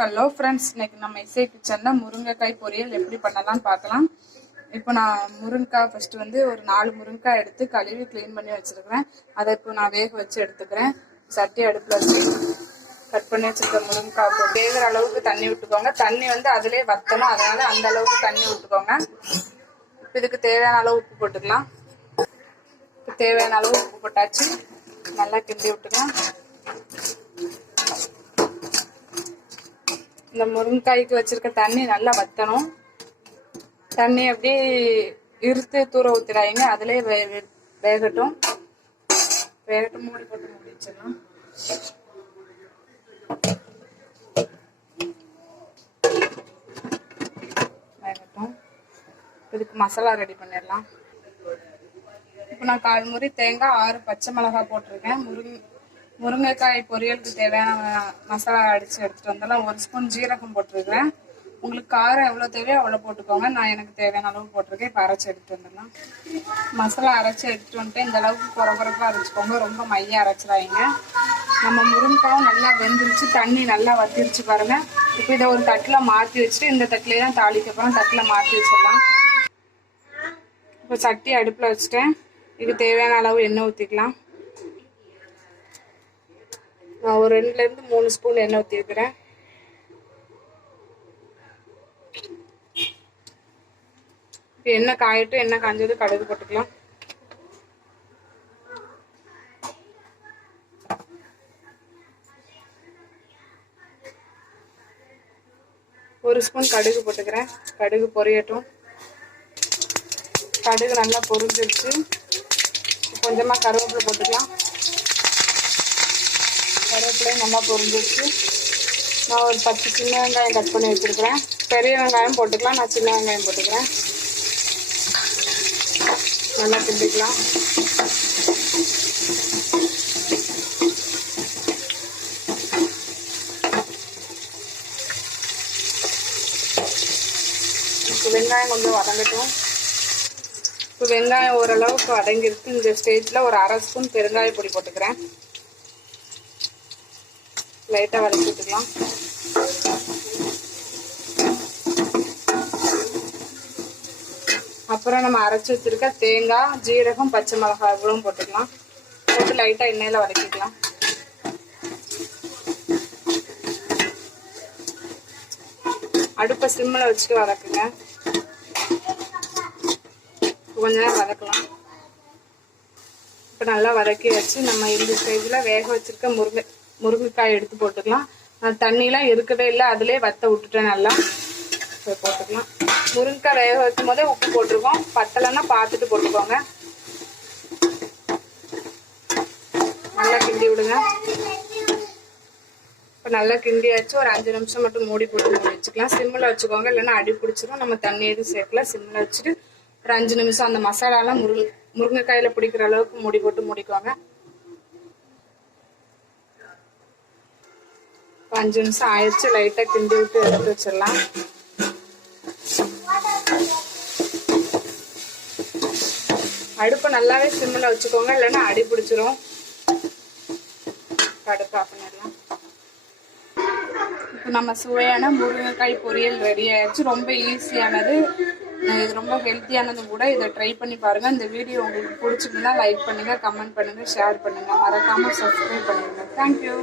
Hello friends, இன்னைக்கு நம்ம இசை கிச்சன்ல முருங்கைக்காய் பொரியல் எப்படி பண்ணலாம்னு பார்க்கலாம். இப்போ நான் முருங்கைக்காய் ஃபர்ஸ்ட் ஒரு 4 முருங்கைக்காய் எடுத்து கழுவி க்ளீன் பண்ணி வச்சிருக்கிறேன். அதை இப்போ நான் வேக வச்சு எடுத்துக்கிறேன். சட்டி அடுப்பில் வச்சு கட் பண்ணி வச்சிருக்க முருங்கைக்காய் போட்டு வேகிற அளவுக்கு தண்ணி விட்டுக்கோங்க. தண்ணி அதிலே வத்தணும், அதனால அந்த அளவுக்கு தண்ணி விட்டுக்கோங்க. இப்போ இதுக்கு தேவையான அளவு உப்பு போட்டுக்கலாம். இப்போ தேவையான அளவு உப்பு போட்டாச்சு. நல்லா கிண்டி விட்டுக்கலாம். இந்த முருங்கைக்காய்க்கு வச்சிருக்க தண்ணி நல்லா வத்தணும். தண்ணி அப்படியே இருத்து தூர ஊத்திடாதீங்க, அதிலே வேகட்டும். மூடி போட்டு மூடி வச்சிடலாம். வேகட்டும். இதுக்கு மசாலா ரெடி பண்ணிடலாம். இப்போ நான் 1/4 முறி தேங்காய், 6 பச்சை மிளகாய் போட்டிருக்கேன். முருங்கைக்காய் பொரியலுக்கு தேவையான மசாலா அடித்து எடுத்துகிட்டு வந்தாலும் 1 ஸ்பூன் ஜீரகம் போட்டிருக்கிறேன். உங்களுக்கு காரம் எவ்வளோ தேவையோ அவ்வளோ போட்டுக்கோங்க. நான் எனக்கு தேவையான அளவு போட்டிருக்கேன். இப்போ அரைச்சி எடுத்துகிட்டு வந்துடலாம். மசாலா அரைச்சி எடுத்துகிட்டு வந்துட்டு இந்த அளவுக்கு குறப்பாக அரைச்சிக்கோங்க. ரொம்ப மையம் அரைச்சிடாதீங்க. நம்ம முருங்கைக்காயும் நல்லா வெந்துருச்சு, தண்ணி நல்லா வத்திருச்சு பாருங்கள். இப்போ இதை ஒரு தட்டில் மாற்றி வச்சுட்டு இந்த தட்டிலே தான் தாளிக்கப்புறம் தட்டில் மாற்றி வச்சிடலாம். இப்போ சட்டி அடுப்பில் வச்சுட்டேன். இதுக்கு தேவையான அளவு எண்ணெய் ஊற்றிக்கலாம். நான் ஒரு 2லேருந்து 3 ஸ்பூன் எண்ணெய் ஊற்றிருக்கிறேன். எண்ணெய் காயட்டும். எண்ணெய் காஞ்சது கடுகு போட்டுக்கலாம். ஒரு ஸ்பூன் கடுகு போட்டுக்கிறேன். கடுகு பொரியட்டும். கடுகு நல்லா பொரிஞ்சிருச்சு. கொஞ்சமாக கருவேப்பிலை போட்டுக்கலாம். கருவேப்பிலையும் நல்லா பொரிஞ்சிருச்சு. நான் ஒரு 10 சின்ன வெங்காயம் கட் பண்ணி வச்சுருக்கிறேன். பெரிய வெங்காயம் போட்டுக்கலாம், நான் சின்ன வெங்காயம் போட்டுக்கிறேன். நல்லா கிண்டிக்கலாம். இப்போ வெங்காயம் கொஞ்சம் வதங்கட்டும். இப்போ வெங்காயம் ஓரளவுக்கு வதங்கிருக்கு. இந்த ஸ்டேஜில் ஒரு 1/2 ஸ்பூன் பெருங்காய பொடி போட்டுக்கிறேன். லைட்டாக வதக்கி விட்டுக்கலாம். அப்புறம் நம்ம அரைச்சி வச்சிருக்க தேங்காய், ஜீரகம், பச்சை மிளகாய் இவ்வளவும் போட்டுக்கலாம். போட்டு லைட்டாக எண்ணெயில் வதக்கிக்கலாம். அடுப்பை சிம்மில் வச்சுட்டு வதக்குங்க. கொஞ்ச நேரம் வதக்கலாம். இப்போ நல்லா வதக்கி வச்சு நம்ம இந்த ஸ்டேஜில் வேக வச்சிருக்க முருங்கைக்காய் எடுத்து போட்டுக்கலாம். நான் தண்ணியெலாம் இருக்கவே இல்லை, அதிலே வத்த விட்டுட்டேன். நல்லா போட்டுக்கலாம். முருங்கைக்காய் வேக வைக்கும் போதே உப்பு போட்டிருக்கோம். பத்தலைன்னா பார்த்துட்டு போட்டுக்கோங்க. நல்லா கிண்டி விடுங்க. இப்போ நல்லா கிண்டியாச்சு. ஒரு 5 நிமிஷம் மட்டும் மூடி போட்டு வச்சுக்கலாம். சிம்மில் வச்சுக்கோங்க, இல்லைன்னா அடி பிடிச்சிரும். நம்ம தண்ணி எதுவும் சேர்க்கல. சிம்மில் வச்சுட்டு ஒரு 5 நிமிஷம் அந்த மசாலாலாம் முருங்கைக்காயில் பிடிக்கிற அளவுக்கு மூடி போட்டு மூடிக்கோங்க. 5 நிமிஷம் ஆயிடுச்சு. லைட்டாக கிண்டி விட்டு எடுத்து வச்சிடலாம். அடுப்பை நல்லாவே சிம்மில் வச்சுக்கோங்க, இல்லைன்னா அடி பிடிச்சிரும். அடுப்பு ஆஃப் பண்ணிடலாம். இப்போ நம்ம சுவையான முருங்கைக்காய் பொரியல் ரெடி ஆயிடுச்சு. ரொம்ப ஈஸியானது, இது ரொம்ப ஹெல்த்தியானதும் கூட. இதை ட்ரை பண்ணி பாருங்கள். இந்த வீடியோ உங்களுக்கு பிடிச்சிருந்தா லைக் பண்ணுங்கள், கமெண்ட் பண்ணுங்கள், ஷேர் பண்ணுங்கள். மறக்காமல் சப்ஸ்கிரைப் பண்ணுங்கள். தேங்க்யூ.